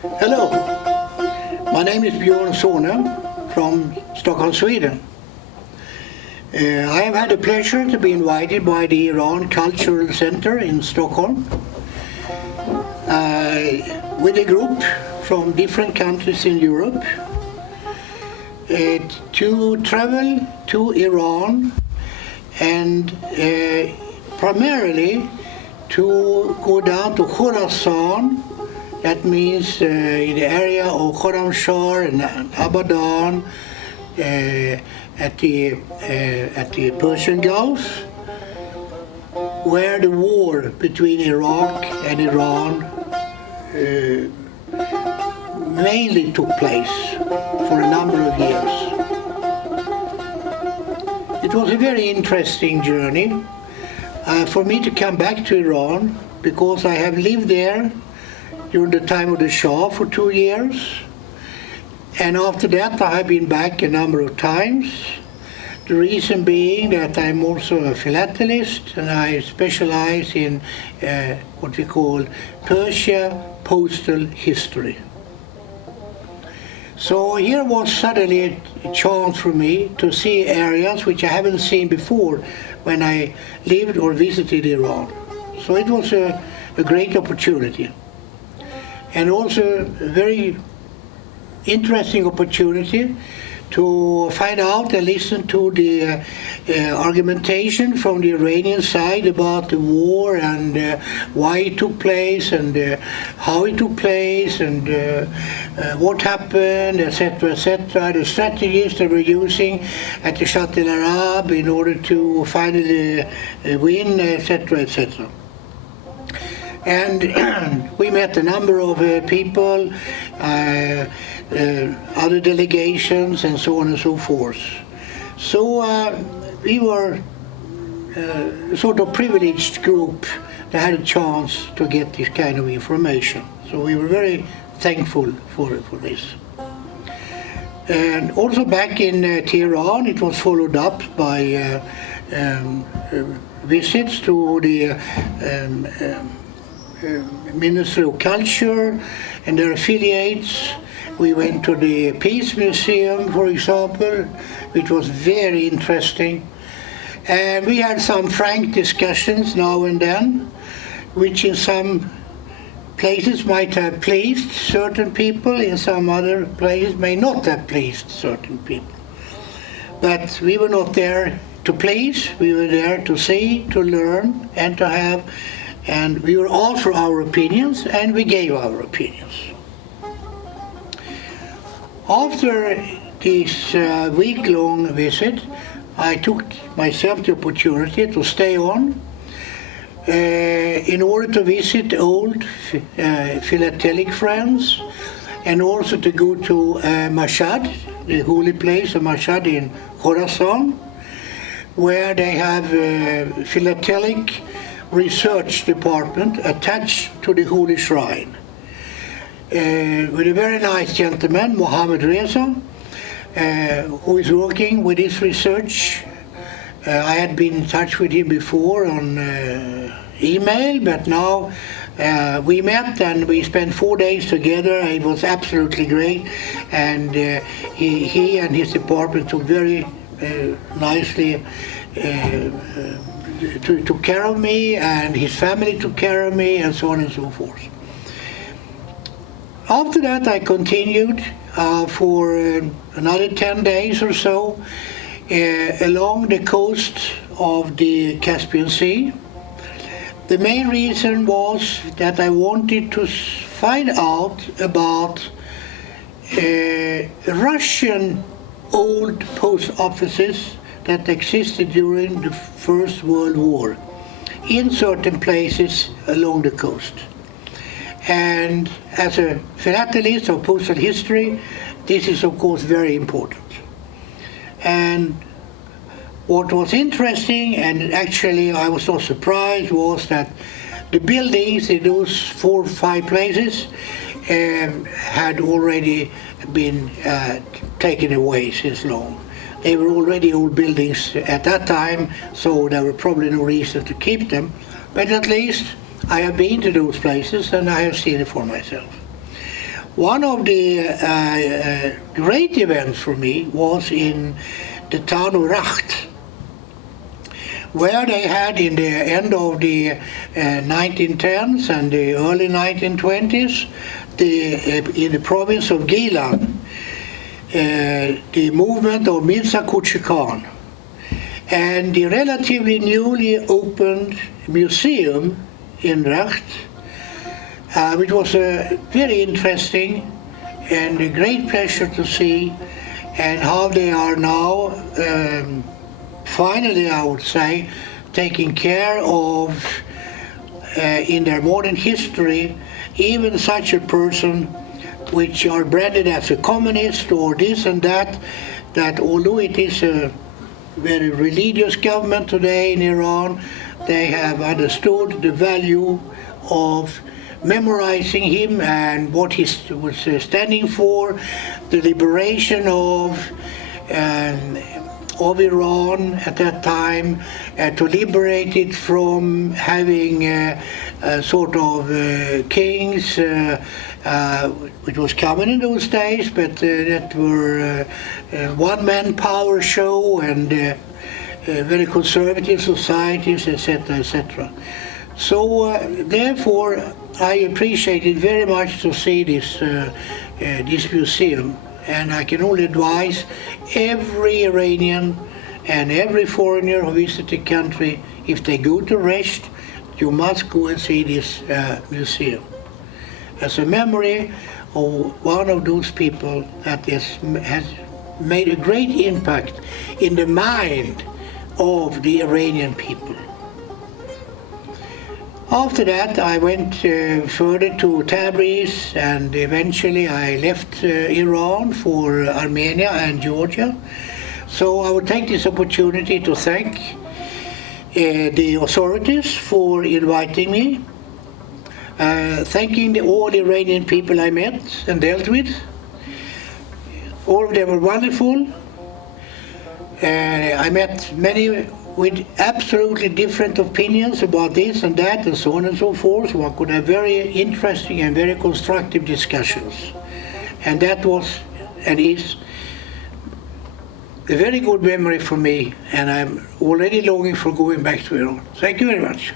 Hello, my name is Bjorn Sohrne from Stockholm, Sweden. I have had the pleasure to be invited by the Iran Cultural Center in Stockholm with a group from different countries in Europe to travel to Iran and primarily to go down to Khorasan. That means in the area of Khorramshahr and Abadan at the Persian Gulf, where the war between Iraq and Iran mainly took place for a number of years. It was a very interesting journey for me to come back to Iran, because I have lived there during the time of the Shah for 2 years, and after that I have been back a number of times. The reason being that I'm also a philatelist, and I specialize in what we call Persia postal history. So here was suddenly a chance for me to see areas which I haven't seen before when I lived or visited Iran. So it was a great opportunity, and also a very interesting opportunity to find out and listen to the argumentation from the Iranian side about the war and why it took place and how it took place and what happened, etc., etc., the strategies they were using at the Shat al-Arab in order to finally win, etc., etc. And we met a number of people, other delegations, and so on and so forth. So we were a sort of privileged group that had a chance to get this kind of information. So we were very thankful for this. And also back in Tehran, it was followed up by visits to the Ministry of Culture and their affiliates. We went to the Peace Museum, for example, which was very interesting. And we had some frank discussions now and then, which in some places might have pleased certain people, in some other places may not have pleased certain people. But we were not there to please, we were there to see, to learn, and to have. And we were asked for our opinions, and we gave our opinions. After this week-long visit, I took myself the opportunity to stay on in order to visit old philatelic friends, and also to go to Mashhad, the holy place of Mashhad in Khorasan, where they have a philatelic research department attached to the Holy Shrine, with a very nice gentleman, Mohammed Reza, who is working with this research. I had been in touch with him before on email, but now we met and we spent 4 days together. It was absolutely great, and he and his department took very nicely took care of me, and his family took care of me, and so on and so forth. After that, I continued for another 10 days or so along the coast of the Caspian Sea. The main reason was that I wanted to find out about Russian old post offices that existed during the First World War in certain places along the coast. And as a philatelist of postal history, this is of course very important. And what was interesting, and actually I was not surprised, was that the buildings in those 4 or 5 places had already been taken away since long. They were already old buildings at that time, so there were probably no reason to keep them. But at least I have been to those places and I have seen it for myself. One of the great events for me was in the town of Racht, where they had in the end of the 1910s and the early 1920s, in the province of Gilan, the movement of Mirza Kuchik Khan. And the relatively newly opened museum in Racht, which was very interesting and a great pleasure to see, and how they are now, finally I would say, taking care of, in their modern history, even such a person which are branded as a communist or this and that although it is a very religious government today in Iran, they have understood the value of memorizing him and what he was standing for, the liberation of Iran at that time, to liberate it from having sort of kings, which was common in those days, but that were one-man power show and very conservative societies, etc., etc. So therefore, I appreciated very much to see this museum, and I can only advise every Iranian and every foreigner who visits the country, if they go to Resht, you must go and see this museum as a memory of one of those people that has made a great impact in the mind of the Iranian people. After that, I went further to Tabriz, and eventually I left Iran for Armenia and Georgia. So I would take this opportunity to thank the authorities for inviting me, thanking all the Iranian people I met and dealt with. All of them were wonderful. I met many with absolutely different opinions about this and that and so on and so forth. One could have very interesting and very constructive discussions. And that was and is a very good memory for me, and I'm already longing for going back to Iran. Thank you very much.